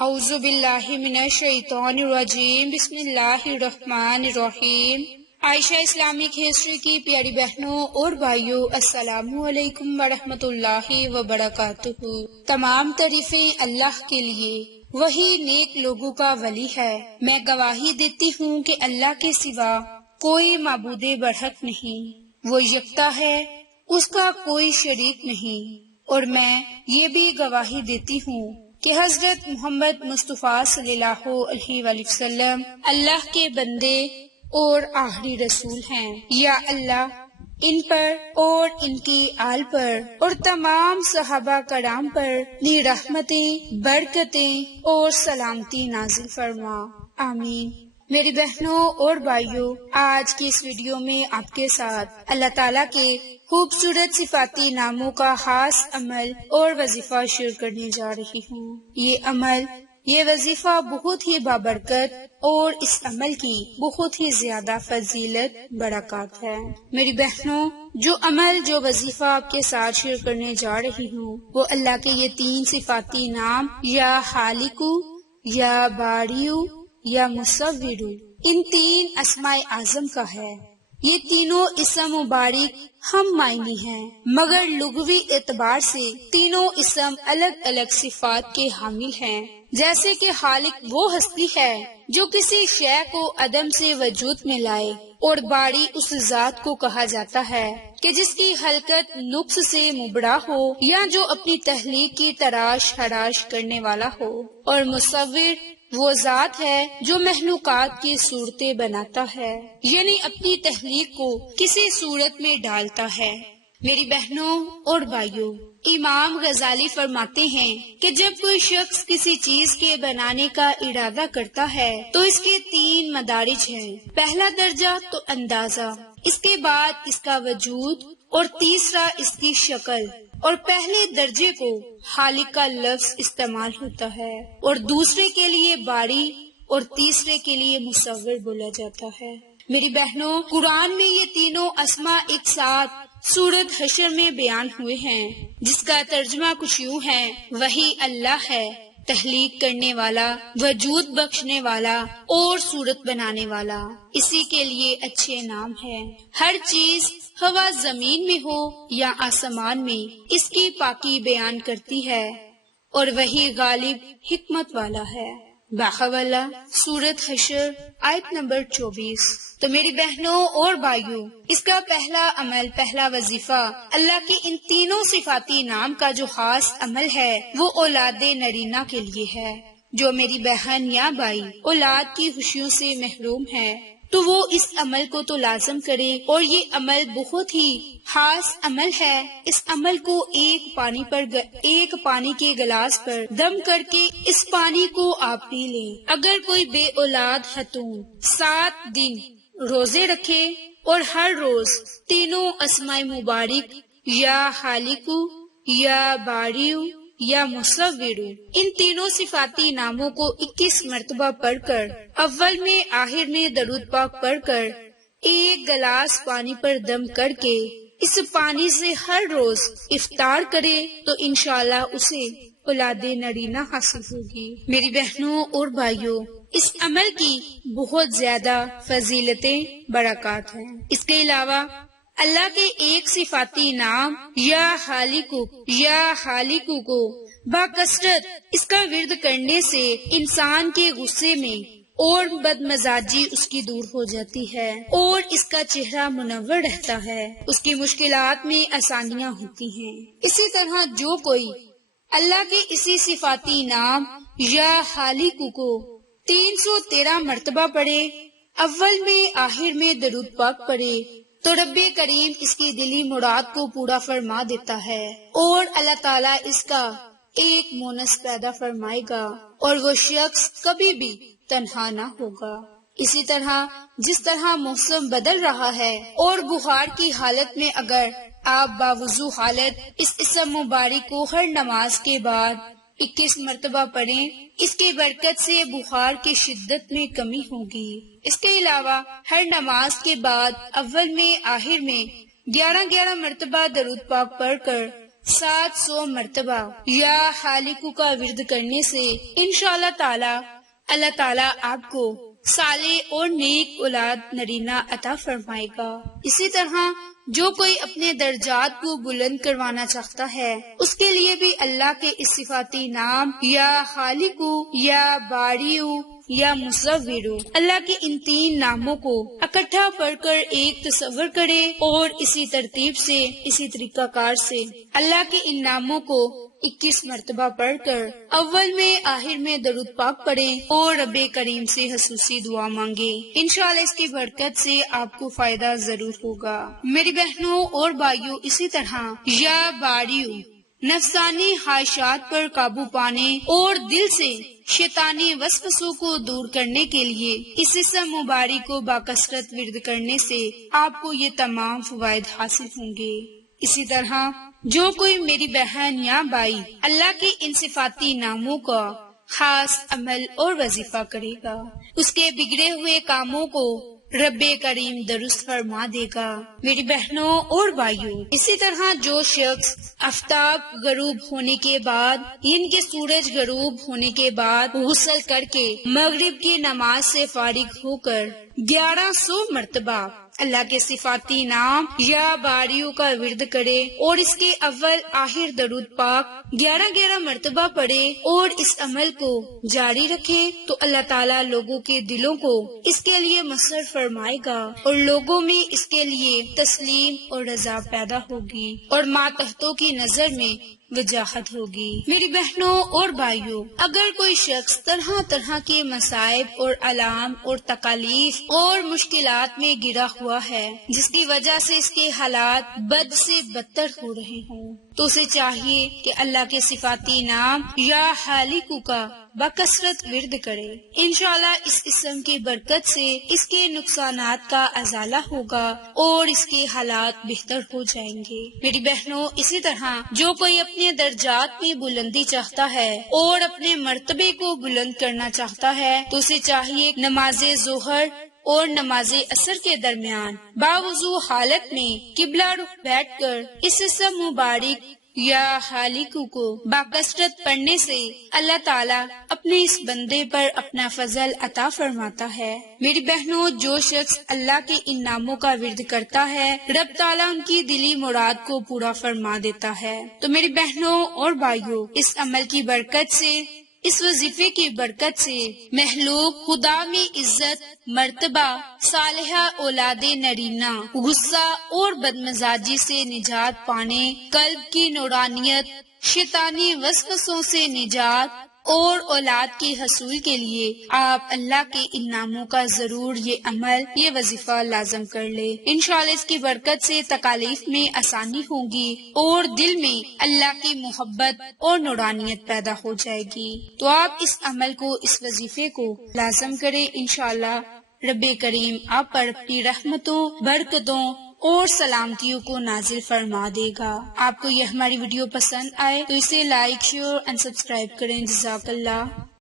اعوذ باللہ من الشیطان الرجیم، بسم اللہ الرحمن الرحیم۔ عائشہ اسلامک ہسٹری کی پیاری بہنوں اور بھائیوں، السلام علیکم ورحمۃ اللہ وبرکاتہ۔ تمام تعریفیں اللہ کے لیے، وہی نیک لوگوں کا ولی ہے۔ میں گواہی دیتی ہوں کہ اللہ کے سوا کوئی معبود برحق نہیں، وہ یکتا ہے، اس کا کوئی شریک نہیں۔ اور میں یہ بھی گواہی دیتی ہوں کہ حضرت محمد مصطفیٰ صلی اللہ علیہ وآلہ وسلم اللہ کے بندے اور آخری رسول ہیں۔ یا اللہ ان پر اور ان کی آل پر اور تمام صحابہ کرام پر اپنی رحمتیں، برکتیں اور سلامتی نازل فرما، آمین۔ میری بہنوں اور بھائیوں، آج کی اس ویڈیو میں آپ کے ساتھ اللہ تعالیٰ کے خوبصورت صفاتی ناموں کا خاص عمل اور وظیفہ شیئر کرنے جا رہی ہوں۔ یہ عمل، یہ وظیفہ بہت ہی بابرکت اور اس عمل کی بہت ہی زیادہ فضیلت برکات ہے۔ میری بہنوں، جو عمل، جو وظیفہ آپ کے ساتھ شیئر کرنے جا رہی ہوں، وہ اللہ کے یہ 3 صفاتی نام، یا خالقو، یا باریو، یا مصور، ان 3 اسماء اعظم کا ہے۔ یہ تینوں اسم مبارک ہم معنی ہیں، مگر لغوی اعتبار سے تینوں اسم الگ الگ صفات کے حامل ہیں۔ جیسے کہ خالق وہ ہستی ہے جو کسی شے کو عدم سے وجود میں لائے، اور باری اس ذات کو کہا جاتا ہے کہ جس کی خلقت نقص سے مبرا ہو، یا جو اپنی تخلیق کی تراش حراش کرنے والا ہو۔ اور مصور وہ ذات ہے جو مخلوقات کی صورتیں بناتا ہے، یعنی اپنی تخلیق کو کسی صورت میں ڈالتا ہے۔ میری بہنوں اور بھائیوں، امام غزالی فرماتے ہیں کہ جب کوئی شخص کسی چیز کے بنانے کا ارادہ کرتا ہے تو اس کے 3 مدارج ہیں۔ پہلا درجہ تو اندازہ، اس کے بعد اس کا وجود، اور تیسرا اس کی شکل۔ اور پہلے درجے کو خالق کا لفظ استعمال ہوتا ہے، اور دوسرے کے لیے باری، اور تیسرے کے لیے مصور بولا جاتا ہے۔ میری بہنوں، قرآن میں یہ تینوں اسماء ایک ساتھ سورۃ حشر میں بیان ہوئے ہیں، جس کا ترجمہ کچھ یوں ہے: وہی اللہ ہے، تخلیق کرنے والا، وجود بخشنے والا اور صورت بنانے والا۔ اسی کے لیے اچھے نام ہیں۔ ہر چیز، ہوا زمین میں ہو یا آسمان میں، اس کی پاکی بیان کرتی ہے، اور وہی غالب حکمت والا ہے۔ باحولہ، سورۃ حشر، آیت نمبر 24۔ تو میری بہنوں اور بھائیوں، اس کا پہلا عمل، پہلا وظیفہ، اللہ کے ان تینوں صفاتی نام کا جو خاص عمل ہے، وہ اولاد نرینہ کے لیے ہے۔ جو میری بہن یا بھائی اولاد کی خوشیوں سے محروم ہے تو وہ اس عمل کو تو لازم کرے، اور یہ عمل بہت ہی خاص عمل ہے۔ اس عمل کو ایک پانی کے گلاس پر دم کر کے اس پانی کو آپ پی لیں۔ اگر کوئی بے اولاد خاتون 7 دن روزے رکھے اور ہر روز تینوں اسماء مبارک، یا خالقو، یا باریو، یا مصور، ان تینوں صفاتی ناموں کو 21 مرتبہ پڑھ کر، اول میں آخر میں درود پاک پڑھ کر، ایک گلاس پانی پر دم کر کے اس پانی سے ہر روز افطار کرے تو انشاءاللہ اسے اولاد نرینہ حاصل ہوگی۔ میری بہنوں اور بھائیوں، اس عمل کی بہت زیادہ فضیلتیں، برکات ہیں۔ اس کے علاوہ اللہ کے ایک صفاتی نام، یا خالقو کو باکثرت اس کا ورد کرنے سے انسان کے غصے میں اور بد مزاجی اس کی دور ہو جاتی ہے، اور اس کا چہرہ منور رہتا ہے، اس کی مشکلات میں آسانیاں ہوتی ہیں۔ اسی طرح جو کوئی اللہ کے اسی صفاتی نام، یا خالقو کو 313 مرتبہ پڑھے، اول میں آخر میں درود پاک پڑھے، تو رب کریم اس کی دلی مراد کو پورا فرما دیتا ہے، اور اللہ تعالیٰ اس کا ایک مونس پیدا فرمائے گا، اور وہ شخص کبھی بھی تنہا نہ ہوگا۔ اسی طرح جس طرح موسم بدل رہا ہے اور بخار کی حالت میں اگر آپ باوضو حالت اس اسم مبارک کو ہر نماز کے بعد 21 مرتبہ پڑھیں، اس کی برکت سے بخار کی شدت میں کمی ہوگی۔ اس کے علاوہ ہر نماز کے بعد اول میں آخر میں 11 مرتبہ درود پاک پڑھ کر 700 مرتبہ یا خالق کا ورد کرنے سے انشاءاللہ تعالی اللہ تعالیٰ آپ کو صالح اور نیک اولاد نرینہ عطا فرمائے گا۔ اسی طرح جو کوئی اپنے درجات کو بلند کروانا چاہتا ہے اس کے لیے بھی اللہ کے اس صفاتی نام یا خالق یا باریو یا مصور اللہ کے ان 3 ناموں کو اکٹھا پڑھ کر ایک تصور کرے اور اسی ترتیب سے اسی طریقہ کار سے اللہ کے ان ناموں کو 21 مرتبہ پڑھ کر اول میں آخر میں درود پاک پڑھیں اور رب کریم سے خصوصی دعا مانگے۔ انشاءاللہ اس کی برکت سے آپ کو فائدہ ضرور ہوگا۔ میری بہنوں اور بھائیوں، اسی طرح یا باریو نفسانی خواہشات پر قابو پانے اور دل سے شیطانی وسوسوں کو دور کرنے کے لیے اس اسم مبارک کو باکثرت ورد کرنے سے آپ کو یہ تمام فوائد حاصل ہوں گے۔ اسی طرح جو کوئی میری بہن یا بھائی اللہ کے ان صفاتی ناموں کا خاص عمل اور وظیفہ کرے گا اس کے بگڑے ہوئے کاموں کو رب کریم درست فرما دے گا۔ میری بہنوں اور بھائیوں، اسی طرح جو شخص آفتاب غروب ہونے کے بعد کے سورج غروب ہونے کے بعد غسل کر کے مغرب کی نماز سے فارغ ہو کر 1100 مرتبہ اللہ کے صفاتی نام یا باریوں کا ورد کرے اور اس کے اول آخر درود پاک 11 مرتبہ پڑھے اور اس عمل کو جاری رکھے تو اللہ تعالیٰ لوگوں کے دلوں کو اس کے لیے مسر فرمائے گا اور لوگوں میں اس کے لیے تسلیم اور رضا پیدا ہوگی اور ماتحتوں کی نظر میں وجاہت ہوگی۔ میری بہنوں اور بھائیوں، اگر کوئی شخص طرح طرح کے مصائب اور علام اور تکالیف اور مشکلات میں گرا ہوا ہے جس کی وجہ سے اس کے حالات بد سے بدتر ہو رہے ہوں تو اسے چاہیے کہ اللہ کے صفاتی نام یا خالق کا بکثرت ورد کرے۔ انشاءاللہ اس اسم کی برکت سے اس کے نقصانات کا ازالہ ہوگا اور اس کے حالات بہتر ہو جائیں گے۔ میری بہنوں، اسی طرح جو کوئی اپنے درجات میں بلندی چاہتا ہے اور اپنے مرتبے کو بلند کرنا چاہتا ہے تو اسے چاہیے نماز ظہر اور نماز عصر کے درمیان باوضو حالت میں قبلہ رخ بیٹھ کر اس اسم مبارک یا خالق کو باکثرت پڑھنے سے اللہ تعالیٰ اپنے اس بندے پر اپنا فضل عطا فرماتا ہے۔ میری بہنوں، جو شخص اللہ کے ان ناموں کا ورد کرتا ہے رب تعالیٰ ان کی دلی مراد کو پورا فرما دیتا ہے۔ تو میری بہنوں اور بھائیوں، اس عمل کی برکت سے، اس وظیفے کی برکت سے محلوق خدا میں عزت، مرتبہ، صالحہ اولاد نرینہ، غصہ اور بدمزاجی سے نجات پانے، قلب کی نورانیت، شیطانی وسوسوں سے نجات اور اولاد کے حصول کے لیے آپ اللہ کے ان ناموں کا ضرور یہ عمل، یہ وظیفہ لازم کر لے۔ انشاءاللہ اس کی برکت سے تکالیف میں آسانی ہوگی اور دل میں اللہ کی محبت اور نورانیت پیدا ہو جائے گی۔ تو آپ اس عمل کو، اس وظیفے کو لازم کریں۔ انشاءاللہ رب کریم آپ پر اپنی رحمتوں، برکتوں اور سلامتیوں کو نازل فرما دے گا۔ آپ کو یہ ہماری ویڈیو پسند آئے تو اسے لائک، شیئر اور سبسکرائب کریں۔ جزاک اللہ۔